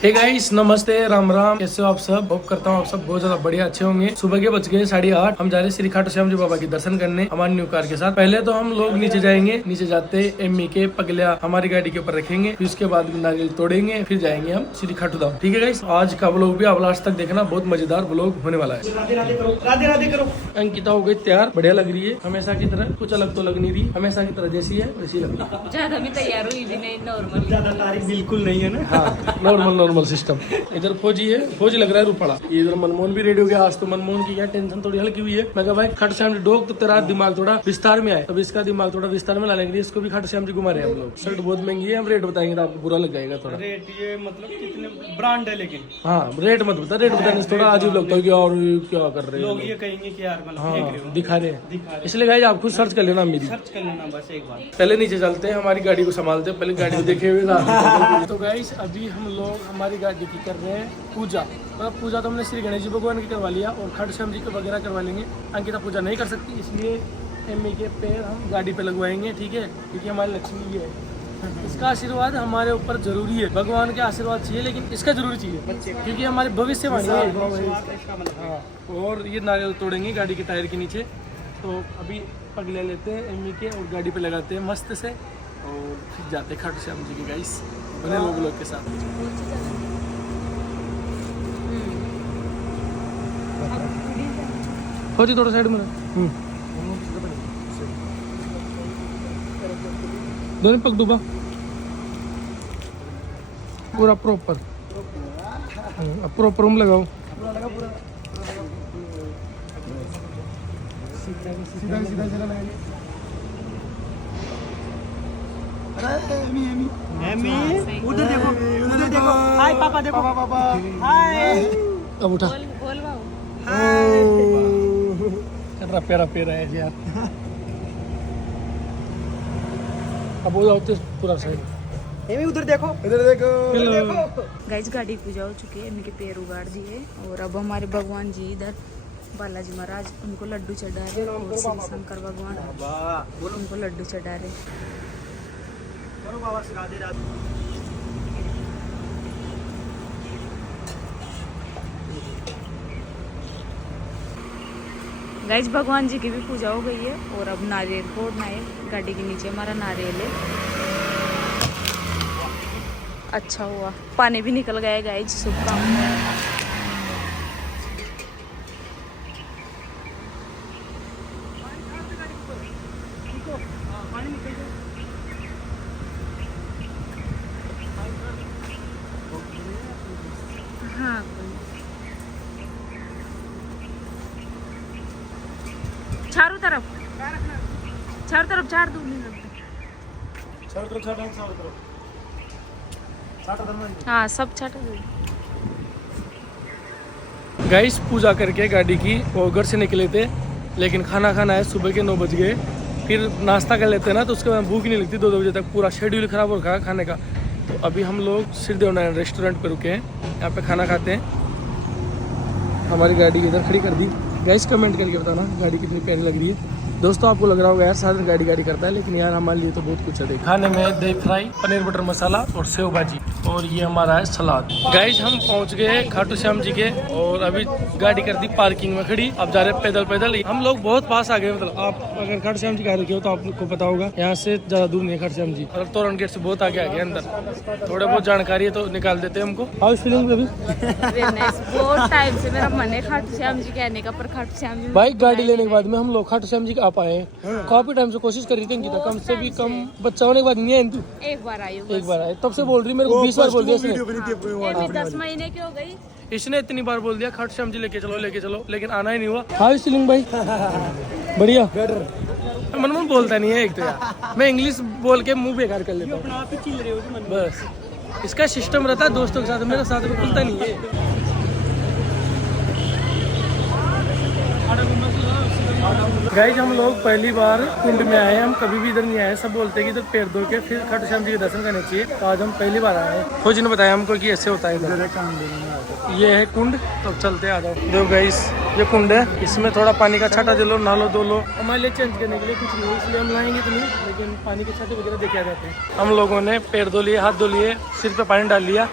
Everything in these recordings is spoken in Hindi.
हे गाइस नमस्ते राम राम, कैसे हो आप सब। होप करता हूँ आप सब बहुत ज्यादा बढ़िया अच्छे होंगे। सुबह के बज गए 8:30। हम जा रहे हैं श्री खाटू श्याम जी बाबा के दर्शन करने हमारी न्यू कार के साथ। पहले तो हम लोग नीचे जाएंगे, नीचे जाते एम्मी के पगलिया हमारी गाड़ी के ऊपर रखेंगे, फिर उसके बाद नारियल तोड़ेंगे, फिर जाएंगे हम श्री खाटू धाम। ठीक है गाइस, आज का व्लॉग भी आप लास्ट तक देखना, बहुत मजेदार व्लॉग होने वाला है। राधे राधे करो, राधे राधे करो। अंकिता हो गई तैयार, बढ़िया लग रही है हमेशा की तरह, कुछ अलग तो लग नहीं रही, हमेशा की तरह जैसी है वैसी लग रही है। ज्यादा भी तैयार हुई भी नहीं, नॉर्मल, ज्यादा तारीफ बिल्कुल नहीं है ना। हाँ नॉर्मल सिस्टम। इधर फौजी है, फौजी लग रहा है रूपाला। इधर मनमोहन भी रेडी हो गया। आज तो मनमोहन की क्या टेंशन थोड़ी हल्की हुई है। मैं कहा भाई खाटू श्याम जी डोग तो तेरा दिमाग थोड़ा विस्तार में आए, अब इसका दिमाग थोड़ा विस्तार में लाने के लिए इसको भी खाटू श्याम जी घुमा रहे हैं हम लोग। शर्ट बहुत महंगी है, हम रेट बताएंगे तो आपको बुरा लग जाएगा थोड़ा। रेट ये मतलब कितने ब्रांड है, लेकिन हाँ रेट मत बता, रेट बताने से थोड़ा अजीब लगता है कि और क्या कर रहे लोग हैं। ये कहेंगे कि यार मतलब हाँ फेंक रहे हो। दिखा रहे हैं, दिखा रहे इसलिए गाइस आप खुद सर्च कर लेना मेरी। सर्च कर लेना बस एक बार। पहले नीचे चलते हैं, हमारी गाड़ी को संभालते हैं, पहले गाड़ी को देखे हुए। तो गाइस अभी हम लोग हमारी गाड़ी की कर रहे हैं पूजा। मतलब पूजा तो हमने श्री गणेश जी भगवान की करवा लिया और खाटू श्याम जी को वगैरह करवा लेंगे। अंकिता पूजा नहीं कर सकती, इसलिए एम्मी के पैर हम गाड़ी पे लगवाएंगे। ठीक है, क्योंकि हमारी लक्ष्मी ये है, इसका आशीर्वाद हमारे ऊपर जरूरी है। भगवान के आशीर्वाद चाहिए लेकिन इसका जरूरी चाहिए, क्योंकि हमारे भविष्यवाणी है। हाँ, और ये नारियल तोड़ेंगे गाड़ी के टायर के नीचे। तो अभी पगले लेते हैं एम्मी के और गाड़ी पे लगाते हैं मस्त से, और फिर जाते हैं खाटू श्याम जी के गाइस बने लोग के साथ। फौजी थोड़ा साइड में दोनों पग डूबा पूरा प्रॉपर। अब प्रॉपर रूम लगाओ। उधर देखो, उधर देखो। हाय पापा, देखो पापा। हाय। अब उठा, बोल बाबू। पेरा है यार। अब वो जाते पूरा साइड। एमी उधर देखो, इधर देखो, इधर देखो। गाइस गाड़ी पूजा हो चुकी है, इनके पैर उगाड़ दिए और अब हमारे भगवान जी इधर बालाजी महाराज उनको लड्डू चढ़ा रहे और श्री शंकर भगवान उनको लड्डू चढ़ा रहे। करो बाबा से राधे राधे। गाइस भगवान जी की भी पूजा हो गई है और अब नारियल फोड़ना है। गाड़ी के नीचे हमारा नारियल है। अच्छा हुआ पानी भी निकल गया गाइस, शुभ काम है। हाँ चारों तरफ चार दूर नहीं लगता। हाँ सब छाटा। गाइस पूजा करके गाड़ी की वो घर से निकले थे, लेकिन खाना खाना है, सुबह के 9 बज गए। फिर नाश्ता कर लेते हैं ना, तो उसके बाद भूख नहीं लगती 2 बजे तक, पूरा शेड्यूल खराब हो रखा है खाने का। तो अभी हम लोग सिरदेवनारायण रेस्टोरेंट पे रुके हैं, यहाँ पे खाना खाते हैं। हमारी गाड़ी इधर खड़ी कर दी। गाइस कमेंट करके बताना गाड़ी कितनी प्यारी लग रही है। दोस्तों आपको लग रहा होगा यार साथ में गाड़ी करता है, लेकिन यार हमारे लिए तो बहुत कुछ है। खाने में दही फ्राई, पनीर बटर मसाला और सेव भाजी, और ये हमारा है सलाद। गाइस हम पहुंच गए खाटू श्याम जी के और अभी गाड़ी कर दी पार्किंग में खड़ी। अब जा रहे पैदल। हम लोग बहुत पास आ गए। मतलब आप अगर खाटू श्याम जी का रखे हो तो आपको पता होगा, यहाँ से ज्यादा दूर नहीं है खाटू श्याम जी, और तोरण गेट से बहुत आगे आ गए अंदर। थोड़ा बहुत जानकारी है तो निकाल देते हैं हमको। हाउ इज फीलिंग अभी? बहुत टाइम से मेरा मन है खाटू श्याम जी कहने का, पर खाटू श्याम जी बाइक गाड़ी लेने के बाद में हम लोग खाटू श्याम जी आ पाए हैं। काफी टाइम से कोशिश कर रही थी अंकिता, कम से भी कम बच्चा होने के बाद नहीं है तू। एक बार आई हूँ, एक बार आए तब से बोल रही, मेरे को 20 बार बोल दिया इसने। 10 महीने की हो गई। इसने इतनी बार बोल दिया खाटू श्याम जी लेके चलो, लेकिन आना ही नहीं हुआ। हाउ इज फीलिंग भाई? बढ़िया। मनमोहन बोलता नहीं है एक तो यार, मैं इंग्लिश बोल के मुंह बेकार कर लेता हूँ बस। इसका सिस्टम रहता है दोस्तों के साथ, मेरे साथ में खुलता नहीं है। गाइस हम लोग पहली बार कुंड में आए हैं, हम कभी भी इधर नहीं आए। सब बोलते हैं कि इधर पैर धो के फिर खाटू श्याम जी के दर्शन करने चाहिए, तो आज हम पहली बार आए हैं। फौजी ने बताया हमको कि ऐसे होता है इधर। ये है कुंड, तो चलते आ जाओ। देखो गाइस ये कुंड है, इसमें थोड़ा पानी का छाटा दे लो, नहा लो, धो लो। हमारे लिए चेंज करने के लिए कुछ नहीं, इसलिए हम लाएंगे तो नहीं, लेकिन पानी के छाटे वगैरह देखे आ जाते हैं। हम लोगों ने पैर धो लिए, हाथ धो लिए, सिर पे पानी डाल लिया,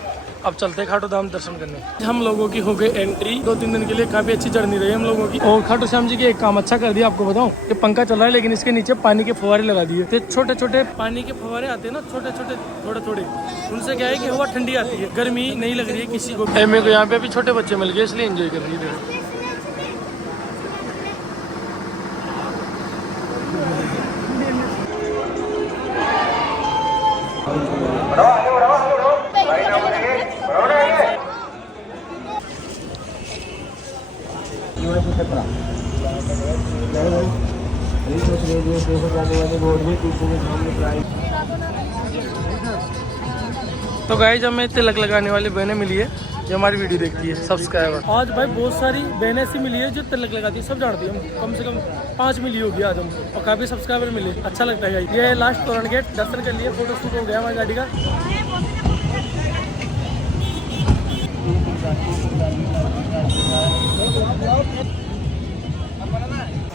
अब चलते हैं खाटू धाम दर्शन करने। हम लोगों की हो गई एंट्री। 2-3 दिन के लिए काफी अच्छी जर्नी रही हम लोगों की। और खाटू श्याम जी के एक काम अच्छा कर दिया, आपको बताऊं कि पंखा चल रहा है लेकिन इसके नीचे पानी के फव्वारे लगा दिए। तो छोटे छोटे पानी के फव्वारे आते हैं ना, छोटे छोटे थोड़े थोड़े, उनसे क्या है कि हवा ठंडी आती है, गर्मी नहीं लग रही है किसी को। मेरे को यहाँ पे भी छोटे बच्चे मिल गए इसलिए एंजॉय कर रही है। तो गाइस हमें तिलक लगाने वाली बहनें मिली है जो हमारी वीडियो देखती है, सब्सक्राइबर। आज भाई बहुत सारी बहनें ऐसी मिली है जो तिलक लगाती है, सब जानती है। हम कम से कम 5 मिली होगी आज हम, और काफी सब्सक्राइबर मिले, अच्छा लगता है गाइस। ये लास्ट तोरण गेट दर्शन कर लिए, फोटो शूट हो गया हमारी गाड़ी का।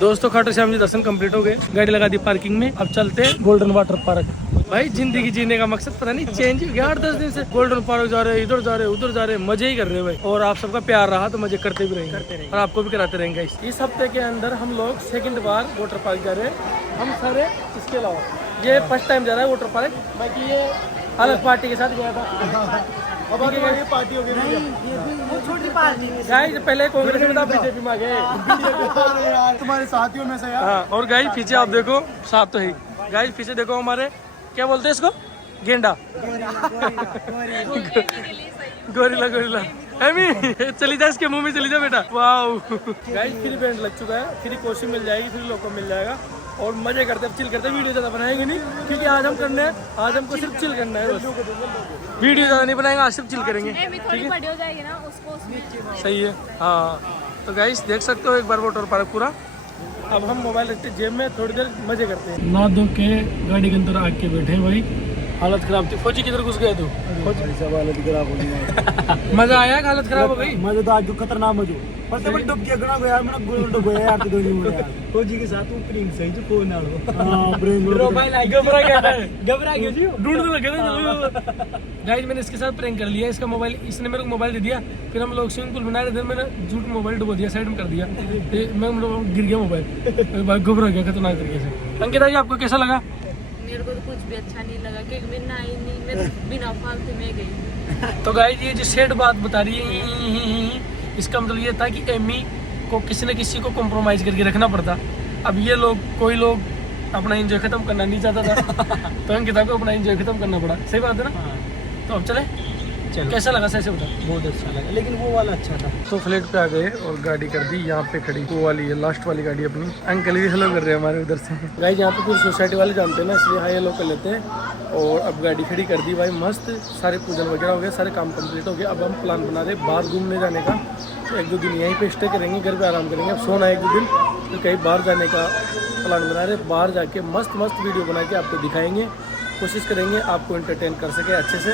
दोस्तों खाटू श्याम जी दर्शन कंप्लीट हो गए, गाड़ी लगा दी पार्किंग में। अब चलते हैं गोल्डन वाटर पार्क। भाई जिंदगी जीने का मकसद पता नहीं चेंज हो गया 8-10 दिन से। गोल्डन पार्क जा रहे हैं, इधर जा रहे हैं, उधर जा रहे हैं, मजे ही कर रहे हैं भाई। और आप सबका प्यार रहा तो मजे करते भी रहेंगे और आपको भी कराते रहेंगे। इस हफ्ते के अंदर हम लोग सेकंड बार वाटर पार्क जा रहे हैं हम सारे। इसके अलावा ये फर्स्ट टाइम जा रहा है वाटर पार्क, बाकी ये अलग पार्टी के साथ गया था। ये पार्टी हो गई छोटी पार्टी गाइस, पहले कांग्रेस में था, बीजेपी में आ गए तुम्हारे साथियों में से यार। हाँ, और गाइस पीछे आप देखो, साथ तो है गाइस, पीछे देखो हमारे क्या बोलते हैं इसको, गेंडा गोरिल्ला गोरिल्ला। एमी चली जा, इसके मुंह में चली जा बेटा। वाओ गाइस, फ्री बैंड लग चुका है, फ्री कॉस्ट्यूम मिल जाएगी, फ्री लोको मिल जाएगा और मजे करते चिल करते। वीडियो ज़्यादा बनाएंगे नहीं क्योंकि आज हम करने हैं, आज हमको सिर्फ चिल करना है, वीडियो ज़्यादा नहीं बनाएंगे, आज सिर्फ चिल करेंगे, ठीक है? सही है। हाँ तो गाइस देख सकते हो एक बार वाटर पार्क पूरा। अब हम मोबाइल रखते जेब में, थोड़ी देर मजे करते हैं। ना धो के गाड़ी के अंदर आके बैठे भाई, हालत खराब थी। फौजी किधर घुस गया तू? हालत खराब हो गई। मजा आया, हालत खराब हो गई। मजा तो आज जो खतरनाक मजो पर बट डूब गया गना गया, मैंने गोल डूब गया यार। तो यार फौजी के साथ ऊपरी सही जो कोई ना लो। हां ब्रेन मोबाइल आई घबरा गया जी, ढूंढने लगे थे। गाइस मैंने इसके साथ प्रैंक कर लिया, इसका मोबाइल, इसने मेरे को मोबाइल दे दिया, फिर हम लोग स्विमिंग पूल बना रहे थे, मैंने झूठ मोबाइल डुबो दिया, साइड में कर दिया, मैं गिर गया मोबाइल, घबरा गया खतरनाक तरीके से। अंकिता जी आपको कैसा लगा? मेरे को तो कुछ भी अच्छा नहीं लगा क्योंकि मैं ना ही नहीं, मैं बिना फालतू में गई। तो गाइस ये जो सेड बात बता रही है, इसका मतलब ये था कि एमी को किसी न किसी को कॉम्प्रोमाइज करके रखना पड़ता। अब ये लोग, कोई लोग अपना एंजॉय खत्म करना नहीं चाहता था तो अंकिता को अपना एंजॉय खत्म करना पड़ा। सही बात है ना? तो अब चले, चलो कैसा लगा सही से बता। बहुत अच्छा लगा, लेकिन वो वाला अच्छा था। तो फ्लैट पे आ गए और गाड़ी कर दी यहाँ पे खड़ी, वो वाली है लास्ट वाली गाड़ी अपनी। अंकल भी हेलो कर रहे हैं हमारे उधर से। गाइस यहाँ पे पूरी सोसाइटी वाले जानते हैं ना, इसलिए हाई हेलो कर लेते हैं। और अब गाड़ी खड़ी कर दी भाई, मस्त सारे पूजन वगैरह हो गए, सारे काम कंप्लीट हो गए। अब हम प्लान बना रहे बाहर घूमने जाने का। तो 1-2 दिन यहीं पे स्टे करेंगे, घर पे आराम करेंगे। अब सोना 1-2 दिन, तो कहीं बाहर जाने का प्लान बना रहे। बाहर जाके मस्त मस्त वीडियो बना के आपको दिखाएंगे, कोशिश करेंगे आपको एंटरटेन कर सके अच्छे से।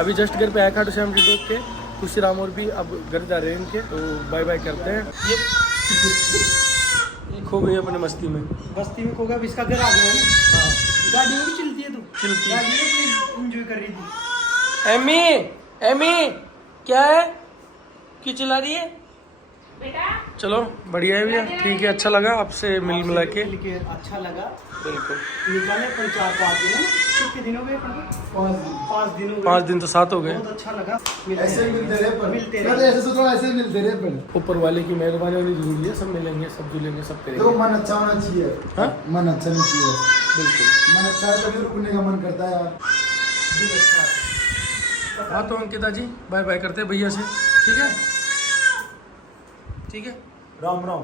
अभी जस्ट घर पे आया खाटू श्याम जी दोस्त के, खुशी राम और भी अब घर जा रहे हैं इनके, तो बाय बाय करते हैं। ये खो गई अपने मस्ती में, बस्ती में खो गया, इसका घर आ गया है। हाँ गाड़ी में भी चलती है तू, चलती है, एंजॉय कर रही थी। एमी क्या है, क्यों चला रही है बेटा? चलो बढ़िया है भैया, ठीक है, अच्छा लगा आपसे मिल मिला के, अच्छा लगा बिल्कुल। निकाले 4-5 दिन, कितने दिन हो गए? 5 दिन हो गए। 5 दिन तो 7 हो गए। बहुत अच्छा लगा, ऐसे मिलते रहे, ऐसे सोचो, ऐसे मिलते रहे। ऊपर वाले की मेहरबानी होनी जरूरी है, सब मिलेंगे, सब जुलेंगे, सब देखो करेंगे। मन अच्छा होना चाहिए। हाँ मन अच्छा नहीं चाहिए, बिल्कुल। मन अच्छा है तभी रुकने का मन करता है यार। हाँ तो अंकिता जी बाय बाय करते हैं भैया से, ठीक है? ठीक है, राम राम।